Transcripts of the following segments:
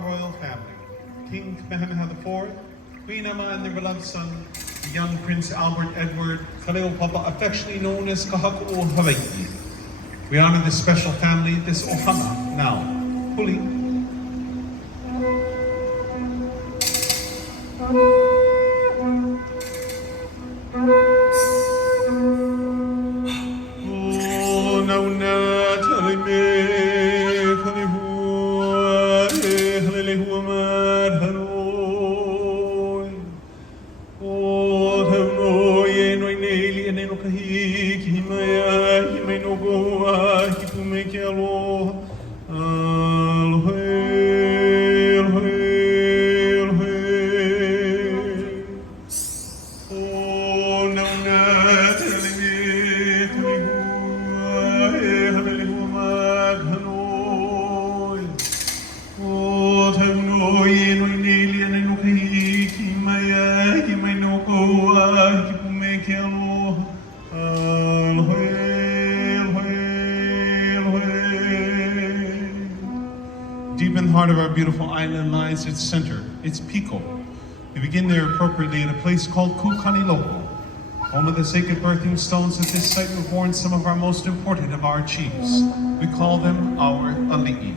royal family, King Kamehameha IV, Queen Emma and their beloved son, the young Prince Albert Edward, Kaleo Papa, affectionately known as Kahaku'o Hawaii. We honor this special family, this ohana, now. Huli. Deep in the heart of our beautiful island lies its center, its Pico. We begin there appropriately at a place called Kahanamoku, home of the sacred birthing stones. At this site were born some of our most important of our chiefs. We call them our ali'i.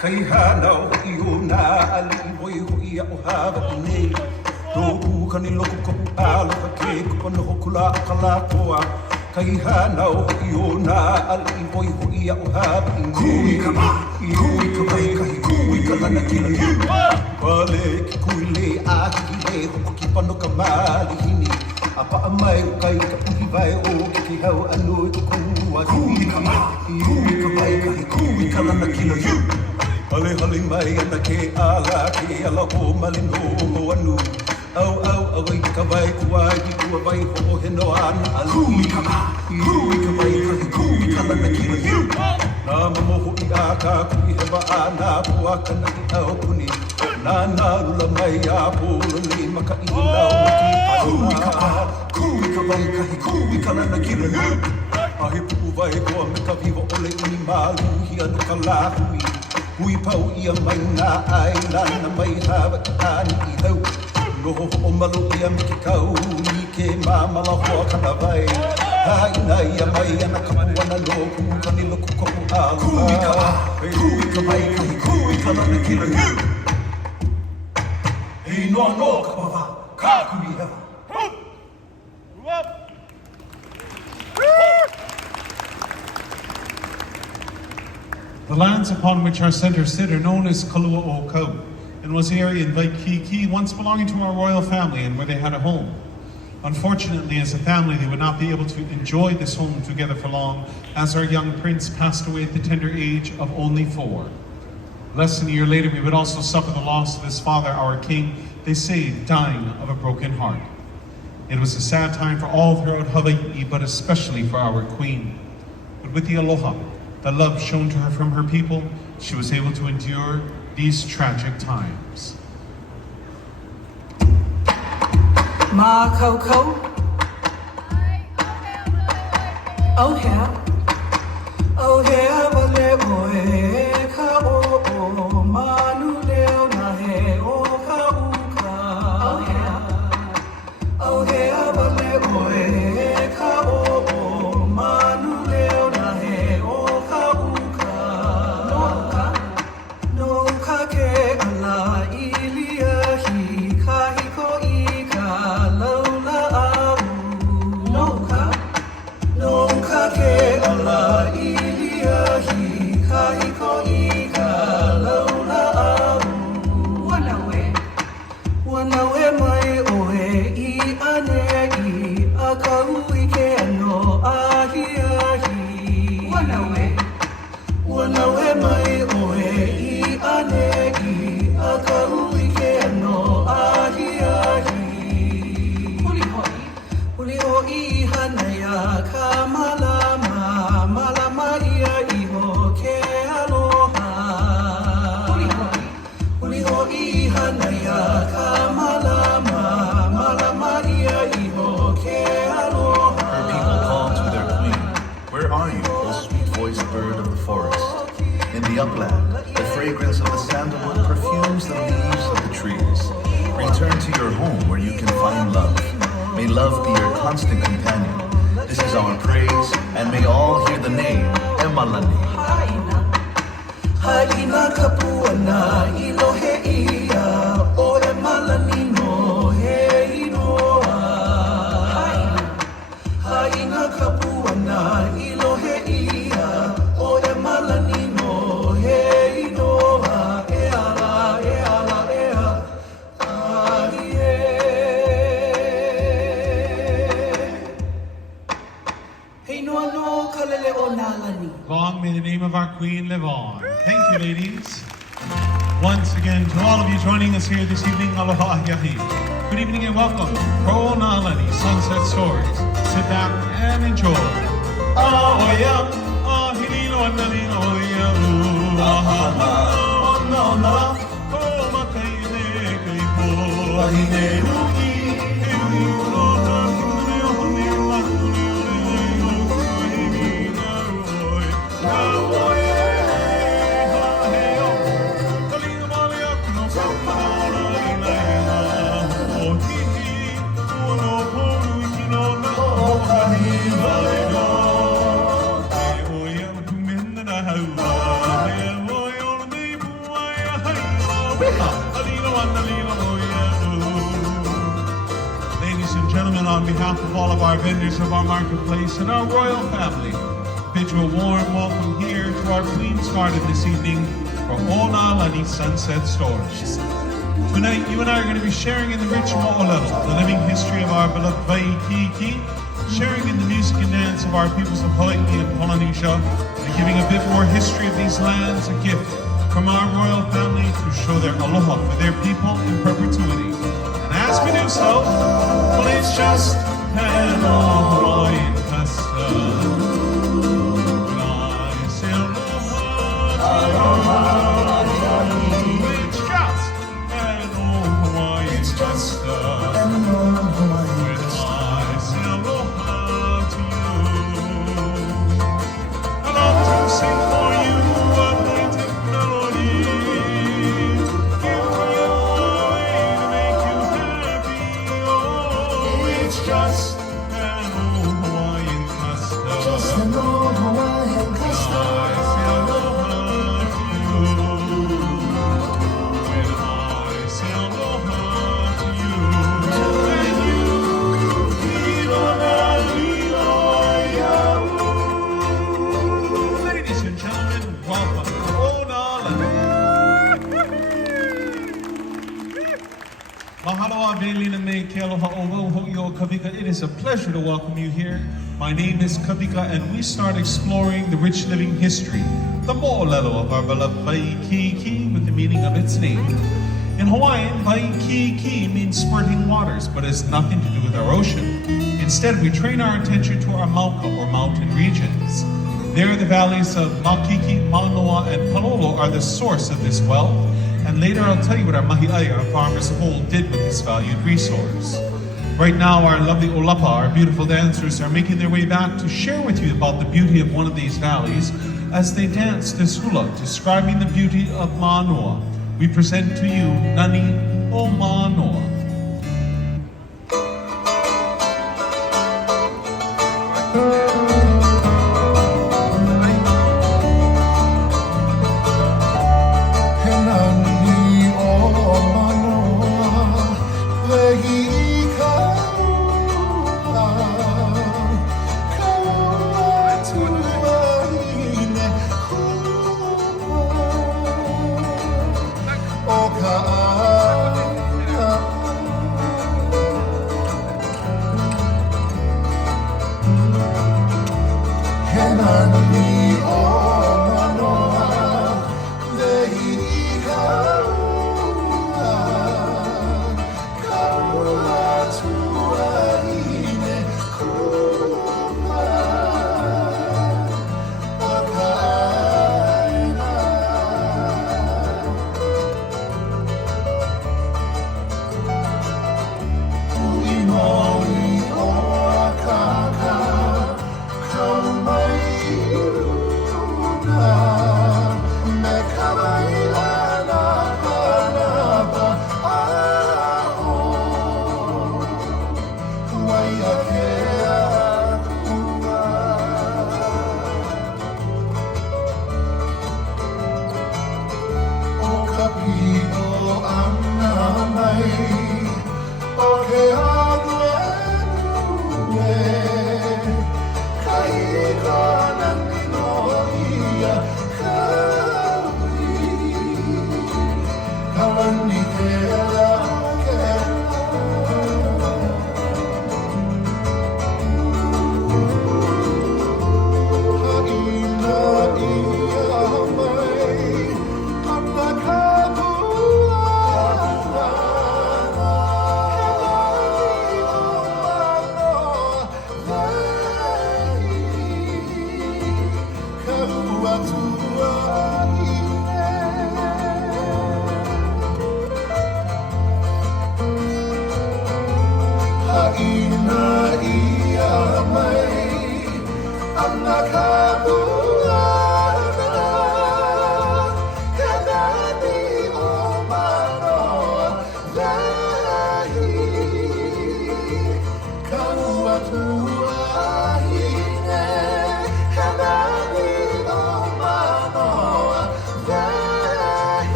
Kahana iuna ali boy hoia o hava ine Toku kaniloko kopu ala ke kono hokula kala toa Kahana iuna ali boy hoia o hava ine Kui kalana kila Pale ki kuile a ki hoki pano kamali hini Apa amai o kai ka puhi vai o ki hau anu ko kuwa Kui kalana kila Hale hale mai ana ke ala ho malino ho anu Au awai ka vai kuai ki kua vai ho heno ana Kui ka vai ka na kila Na mamoho I a ka kui heba ana pua kana I au kuni Na rula mai a pula ni maka I na Kui ka na kila Ahe pu vai koa me ka viva ole I malu hi anu ka la hui Hui pau ia mai ngā ai lana mai hawa ki tāni I hau Noho o malu ia me ke kau Ni ke mamala hoa kana vai Haina ia mai ana ka puana loku Kani loku kopu alu Kui ka mai kui ka nana kila Hei noa no ka pawa Ka kui hewa The lands upon which our center sit are known as Kalua o Kau, and was the area in Waikiki once belonging to our royal family and where they had a home. Unfortunately, as a family, they would not be able to enjoy this home together for long, as our young prince passed away at the tender age of only 4. Less than a year later, we would also suffer the loss of his father, our king, they say, dying of a broken heart. It was a sad time for all throughout Hawaii, but especially for our queen. But with the aloha, the love shown to her from her people, she was able to endure these tragic times. Ma Coco. Oh yeah. Oh yeah, vale oe ka o manu leo na he o ka uka. Oh yeah. Oh yeah, vale oe ka o manu leo na he o ka uka. No ka ke ala ilia hi ka hiko I ka laula au. No ka ke ala ilia hi ka hiko love be your constant companion. This is our praise, and may all hear the name, Emalani. Haina kapuana ilohe ia o e malani no he inoa. Haina kapuana ilohe ia o e malani no he inoa. E ala, e ala, e ala. Hey no no kalele o nalani. Long may the name of our Queen live on. Thank you, ladies. Once again, to all of you joining us here this evening, aloha ahiahi. Good evening and welcome. Ko Nalani, Sunset Stories. Sit back and enjoy. Ahoya, ahilino analino oya, ahana, onana, ko makaine kaipo, ahine ruki, iuno, kineo, honio, Ladies and gentlemen, on behalf of all of our vendors of our marketplace and our royal family, bid you a warm welcome here to our Queen's Garden this evening for Onalani Sunset Stories. Tonight, you and I are going to be sharing in the rich mo'olelo, the living history of our beloved Waikiki, sharing in the music and dance of our peoples of Hawaii and Polynesia, and giving a bit more history of these lands, a gift from our royal family to show their aloha for their people in perpetuity. And as we do so, well, it's just an old Hawaiian custom. It is a pleasure to welcome you here. My name is Kavika, and we start exploring the rich living history, the mo'olelo of our beloved Waikiki, with the meaning of its name. In Hawaiian, Waikiki means spurting waters, but has nothing to do with our ocean. Instead, we train our attention to our mauka, or mountain regions. There, the valleys of Makiki, Manoa, and Palolo are the source of this wealth, and later I'll tell you what our mahi'ai, our farmers of old, did with this valued resource. Right now, our lovely Olapa, our beautiful dancers, are making their way back to share with you about the beauty of one of these valleys as they dance this hula, describing the beauty of Manoa. We present to you Nani o Manoa.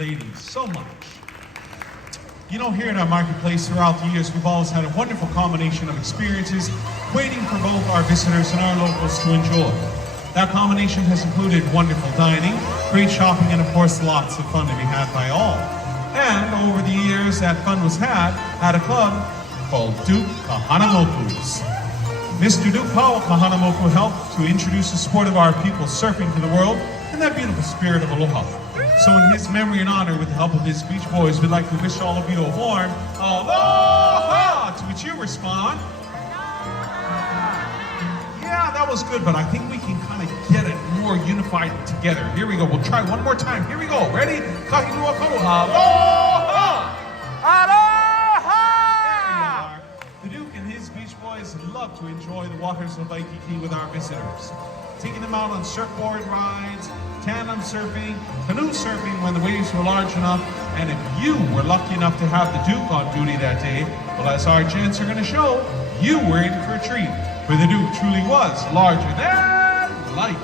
ladies so much. You know, here at our marketplace throughout the years, we've always had a wonderful combination of experiences waiting for both our visitors and our locals to enjoy. That combination has included wonderful dining, great shopping, and of course, lots of fun to be had by all. And over the years, that fun was had at a club called Duke Kahanamoku's. Mr. Duke Kahanamoku helped to introduce the sport of our people surfing to the world in that beautiful spirit of aloha. So in his memory and honor, with the help of his Beach Boys, we'd like to wish all of you a warm aloha, to which you respond. Yeah, that was good, but I think we can kind of get it more unified together. Here we go. We'll try one more time. Here we go. Ready? Kahinua ko aloha! Aloha! There you are. The Duke and his Beach Boys love to enjoy the waters of Waikiki with our visitors, taking them out on surfboard rides, tandem surfing, canoe surfing when the waves were large enough. And if you were lucky enough to have the Duke on duty that day, well, as our gents are going to show, you were in for a treat, for the Duke truly was larger than life.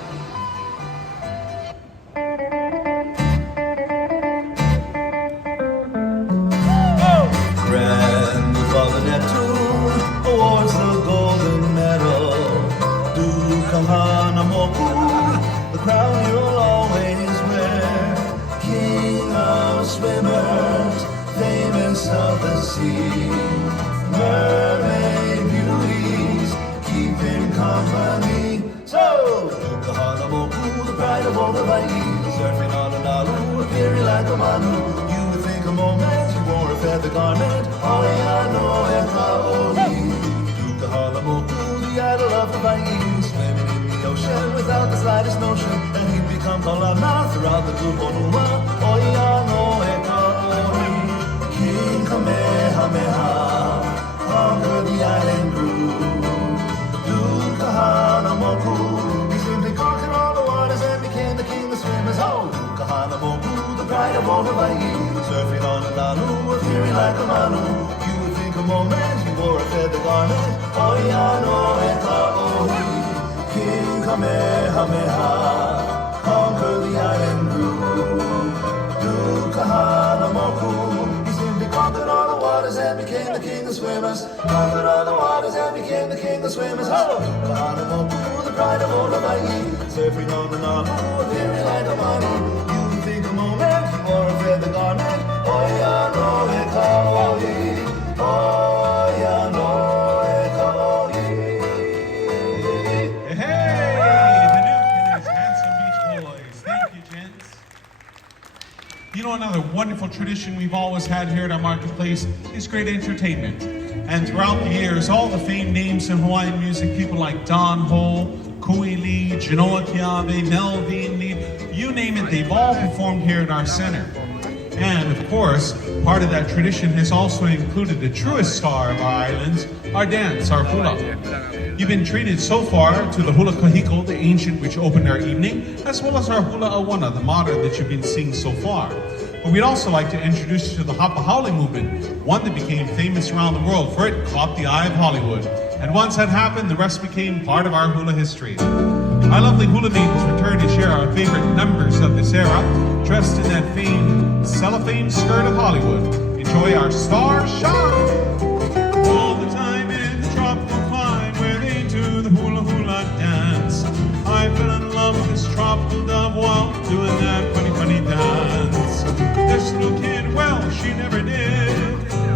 Grandfather Neptune awards the golden medal. Duke Kahanamoku, the crown you'll always wear. King of swimmers, famous of the sea. Mermaid beauties, keep him company. So, Duke Kahanamoku, the pride of all the Hawaii, surfing on an alu, appearing like a manu. You would think a moment you wore a feather garment. Oiano e kaoli. Duke Kahanamoku, the idol of Hawaii, swimming in the ocean without the slightest notion that he'd become Kalana throughout the Kuponua. Oiano e kaoli. King Kamehameha conquered the island group. Duke Kahanamoku, he simply conquered all the waters and became the king of swimmers. Oh, Duke Kahanamoku, the pride of all Hawaii, surfing on an alu, appearing like a manu. You would think a moment he wore a feather garment. Oiano e kaoli. King Kamehameha conquered the island group. Duke Kahanamoku, he simply conquered all the waters and became the king of swimmers. Conquered all the waters and became the king of swimmers. Oh, Duke Kahanamoku, the pride of all Hawaii, surfing on the Namu, appearing like a manu. You would think a moment he wore a feather garment. Oiano e kaoli. Oiano e kaoli. Hey, the Duke and his handsome Beach Boys. Thank you, gents. You know, another wonderful tradition we've always had here at our marketplace is great entertainment. And throughout the years, all the famed names in Hawaiian music, people like Don Ho, Kui Lee, Genoa Kiawe, Melvin Lee, you name it, they've all performed here at our center. And of course, part of that tradition has also included the truest star of our islands, our dance, our hula. You've been treated so far to the hula kahiko, the ancient which opened our evening, as well as our hula awana, the modern that you've been seeing so far. But we'd also like to introduce you to the hapa haole movement, one that became famous around the world, for it caught the eye of Hollywood. And once that happened, the rest became part of our hula history. Our lovely hula maidens return to share our favorite numbers of this era, dressed in that famed cellophane skirt of Hollywood. Enjoy our star shine! All the time in the tropical clime where they do the hula hula dance. I fell in love with this tropical dove while doing that funny, funny dance. This little kid, well, she never did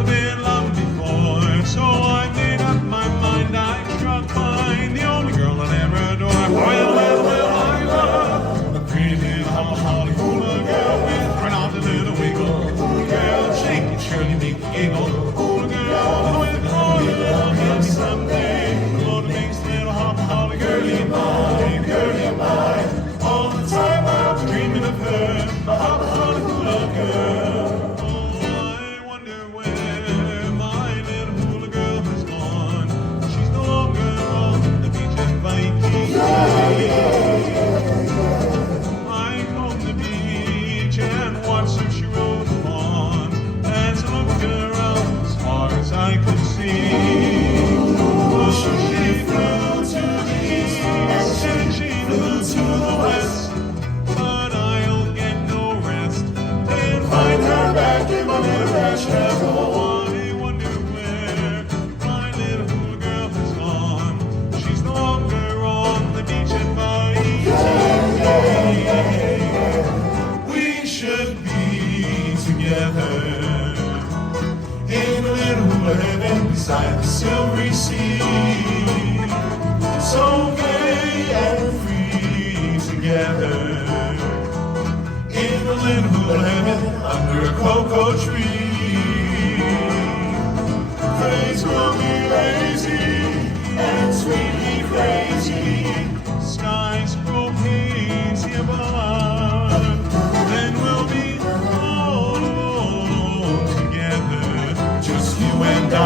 been loved before, so I made up my mind I struck mine, the only girl I'd ever adore. Well, I love a pretty little hula girl with run off a little wiggle. Hula girl, shake it, surely make me giggle. Hula girl, with all your love, maybe someday the Lord makes little hula girlie mine, girlie mine. All the time I was dreaming of her, my hula girl. land beside the silvery sea. So gay and free together in a little hula heaven under a cocoa tree. Praise will be lazy and sweetly crazy. Skies grow hazy above. Then we'll be all alone together, just you and I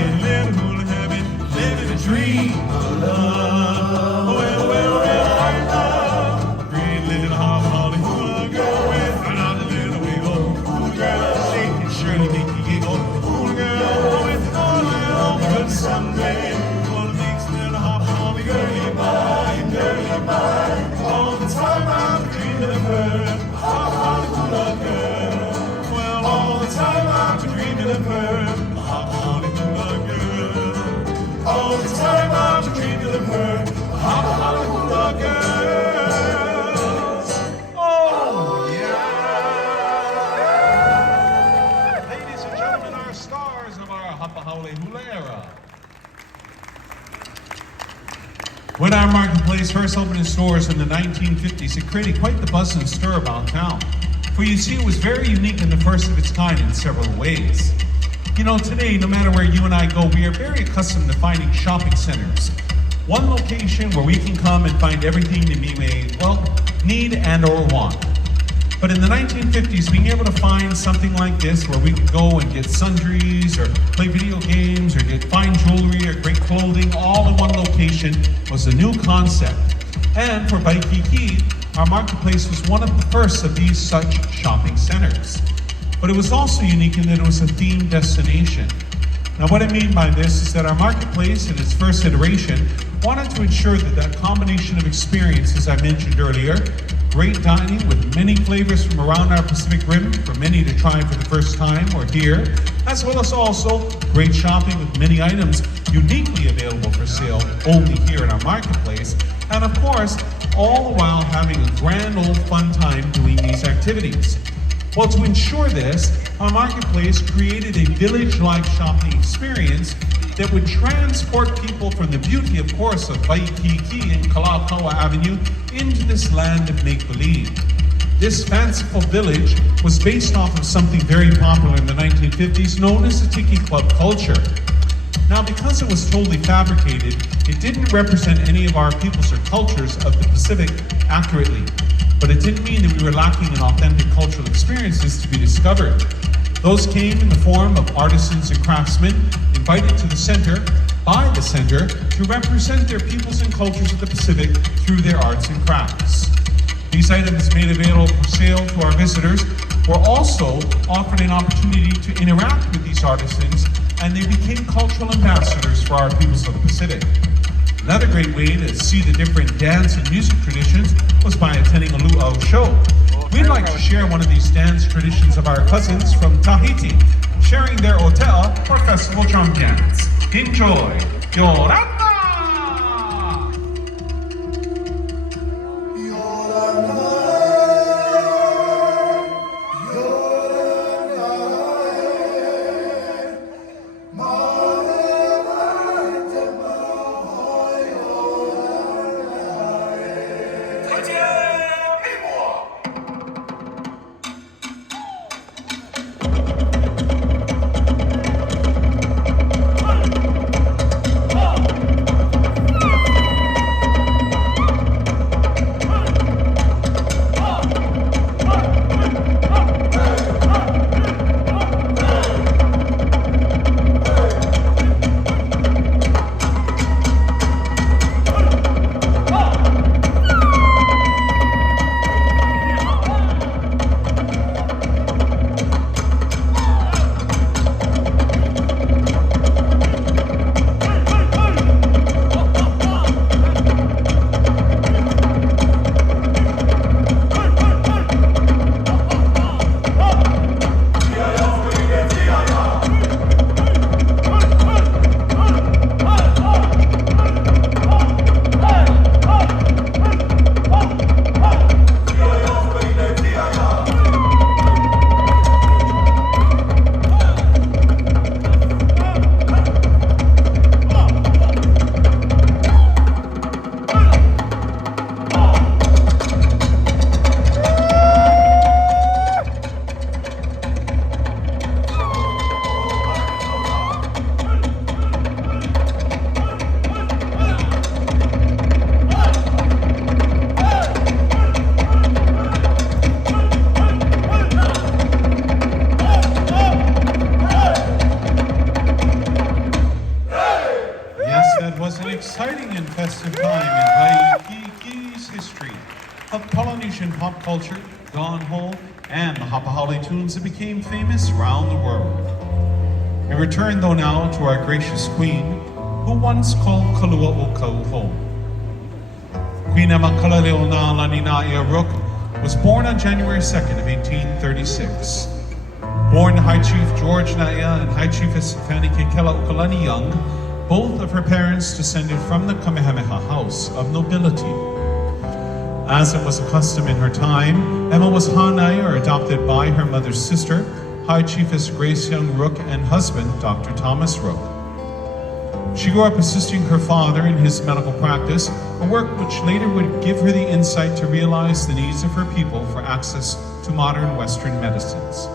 in little hula heaven, living a dream of love. Well, well, well, I love a green little hop holly hula girl with another little wiggle. Hula girl, shake and surely make you giggle. Hula girl with a little good someday. Gonna make some little hop holly girlie mine, girlie mine. All the time I'm dreaming of her, hop holly hula girl. Well, all the time I'm dreaming of her, hop holly hula girl. All the time I'm dreaming of her, hop holly hula girls. Oh yeah! Ladies and gentlemen, our stars of our Hapahaole Hula era. When our marketplace first opened its doors in the 1950s, it created quite the buzz and stir about town. For you see, it was very unique and the first of its kind in several ways. You know, today, no matter where you and I go, we are very accustomed to finding shopping centers. One location where we can come and find everything that we may, well, need and or want. But in the 1950s, being able to find something like this where we could go and get sundries or play video games or get fine jewelry or great clothing all in one location was a new concept. And for Waikiki, our marketplace was one of the first of these such shopping centers. But it was also unique in that it was a themed destination. Now what I mean by this is that our marketplace in its first iteration wanted to ensure that that combination of experiences I mentioned earlier, great dining with many flavors from around our Pacific Rim for many to try for the first time or here, as well as also great shopping with many items uniquely available for sale only here in our marketplace, and of course, all the while having a grand old fun time doing these activities. Well, to ensure this, our marketplace created a village-like shopping experience that would transport people from the beauty, of course, of Waikiki and Kalakaua Avenue into this land of make-believe. This fanciful village was based off of something very popular in the 1950s known as the Tiki Club culture. Now, because it was totally fabricated, it didn't represent any of our peoples or cultures of the Pacific accurately. But it didn't mean that we were lacking in authentic cultural experiences to be discovered. Those came in the form of artisans and craftsmen invited to the center, by the center, to represent their peoples and cultures of the Pacific through their arts and crafts. These items made available for sale to our visitors were also offered an opportunity to interact with these artisans, and they became cultural ambassadors for our peoples of the Pacific. Another great way to see the different dance and music traditions was by attending a luau show. We'd like to share one of these dance traditions of our cousins from Tahiti, sharing their otea or festival drum dance. Enjoy! Yorata! exciting and festive time in Waikiki's history of Polynesian pop culture, dawn hole, and the Hapahali tunes that became famous around the world. We return though now to our gracious queen, who once called Kalua o Kau home. Queen Emma Kalaleona Laninaia Rook was born on January 2nd of 1836. Born High Chief George Naia and High Chiefess Fanny Kekela Okalani Young, both of her parents descended from the Kamehameha house of nobility. As it was a custom in her time, Emma was Hanai, or adopted by her mother's sister, High Chiefess Grace Young Rook, and husband, Dr. Thomas Rook. She grew up assisting her father in his medical practice, a work which later would give her the insight to realize the needs of her people for access to modern Western medicines.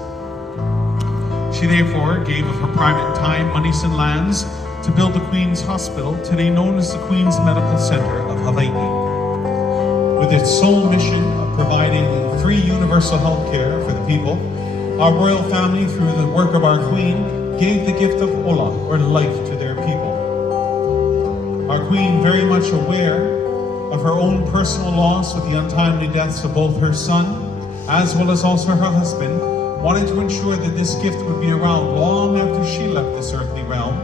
She therefore gave of her private time, monies, and lands to build the Queen's Hospital, today known as the Queen's Medical Center of Hawaii. With its sole mission of providing free universal health care for the people, our royal family, through the work of our Queen, gave the gift of ola, or life, to their people. Our Queen, very much aware of her own personal loss with the untimely deaths of both her son, as well as also her husband, wanted to ensure that this gift would be around long after she left this earthly realm.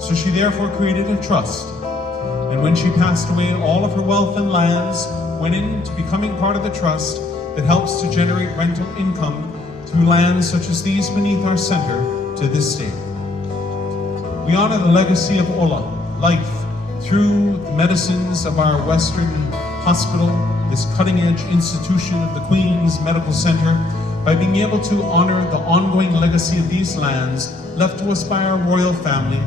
So she therefore created a trust. And when she passed away, all of her wealth and lands went into becoming part of the trust that helps to generate rental income through lands such as these beneath our center to this day. We honor the legacy of ola, life, through the medicines of our Western Hospital, this cutting-edge institution of the Queen's Medical Center, by being able to honor the ongoing legacy of these lands left to us by our royal family,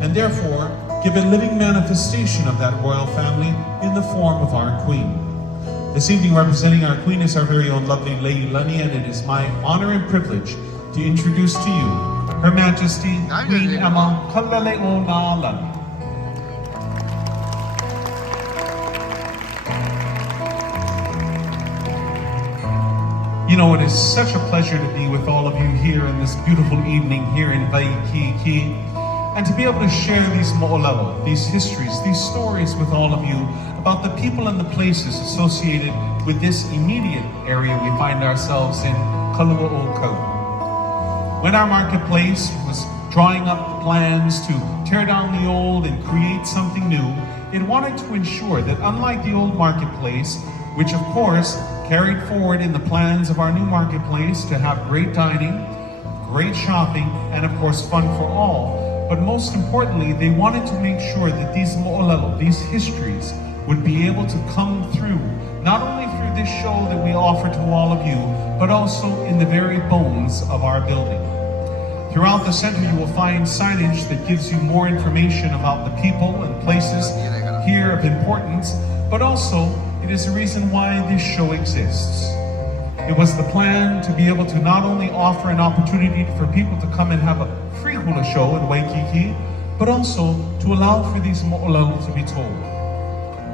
and therefore give a living manifestation of that royal family in the form of our Queen. This evening, representing our Queen is our very own lovely Leilani, and it is my honor and privilege to introduce to you Her Majesty Queen Emma Kalaleʻōnalani. You know, it is such a pleasure to be with all of you here in this beautiful evening here in Waikiki, and to be able to share these mo'olelo, these histories, these stories with all of you about the people and the places associated with this immediate area we find ourselves in, Kalua o Kau. When our marketplace was drawing up plans to tear down the old and create something new, it wanted to ensure that unlike the old marketplace, which of course carried forward in the plans of our new marketplace to have great dining, great shopping, and of course fun for all, but most importantly, they wanted to make sure that these mo'olelo, these histories, would be able to come through, not only through this show that we offer to all of you, but also in the very bones of our building. Throughout the center, you will find signage that gives you more information about the people and places here of importance, but also it is the reason why this show exists. It was the plan to be able to not only offer an opportunity for people to come and have a free hula show in Waikiki, but also to allow for these mo'olelo to be told.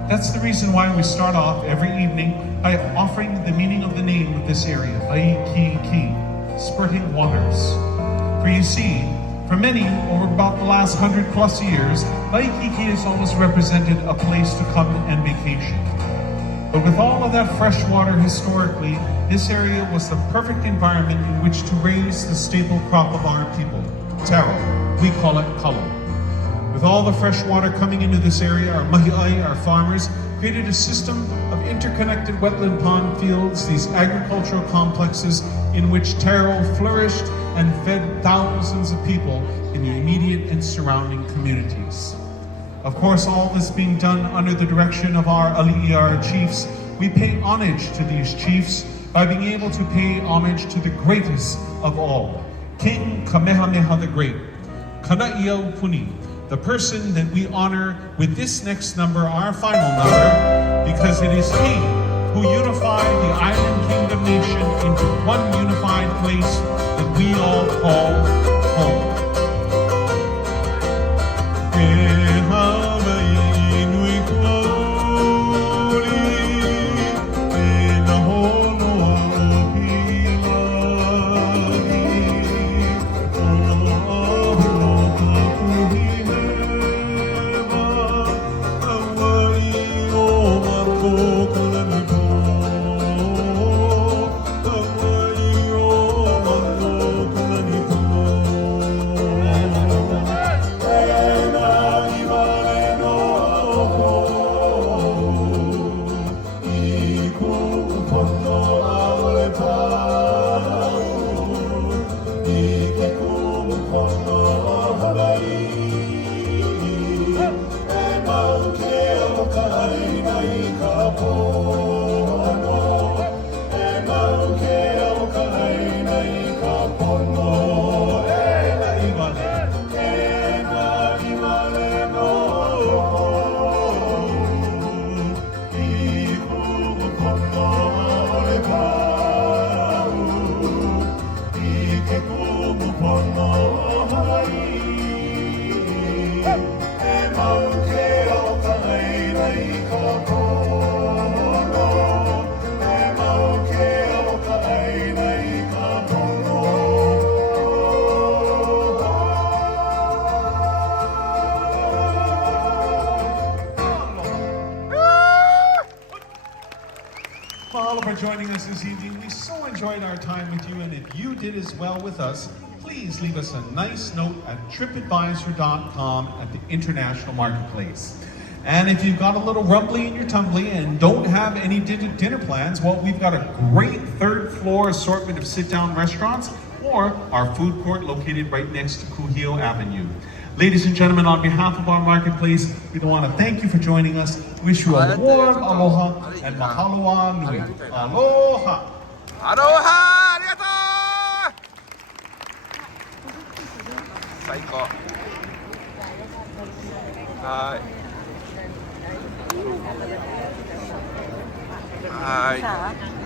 That's the reason why we start off every evening by offering the meaning of the name of this area, Waikiki, spurting waters. For you see, for many, over about the last 100 plus years, Waikiki has always represented a place to come and vacation. But with all of that fresh water historically, this area was the perfect environment in which to raise the staple crop of our people, taro. We call it kalo. With all the fresh water coming into this area, our mahi'ai, our farmers, created a system of interconnected wetland pond fields, these agricultural complexes in which taro flourished and fed thousands of people in the immediate and surrounding communities. Of course, all this being done under the direction of our ali'i chiefs, we pay homage to these chiefs by being able to pay homage to the greatest of all, King Kamehameha the Great, Kanai'au Puni, the person that we honor with this next number, our final number, because it is he who unified the island kingdom nation into one unified place that we all call home. joining us this evening. We so enjoyed our time with you, and if you did as well with us, please leave us a nice note at tripadvisor.com at the International Marketplace. And if you've got a little rumbly in your tumbly and don't have any dinner plans, well, we've got a great third floor assortment of sit-down restaurants or our food court located right next to Kuhio Avenue. Ladies and gentlemen, on behalf of our marketplace, we want to thank you for joining us. Wish you a warm aloha and mahalo nui. Aloha! Aloha! Arigato! 最高。はい。はい。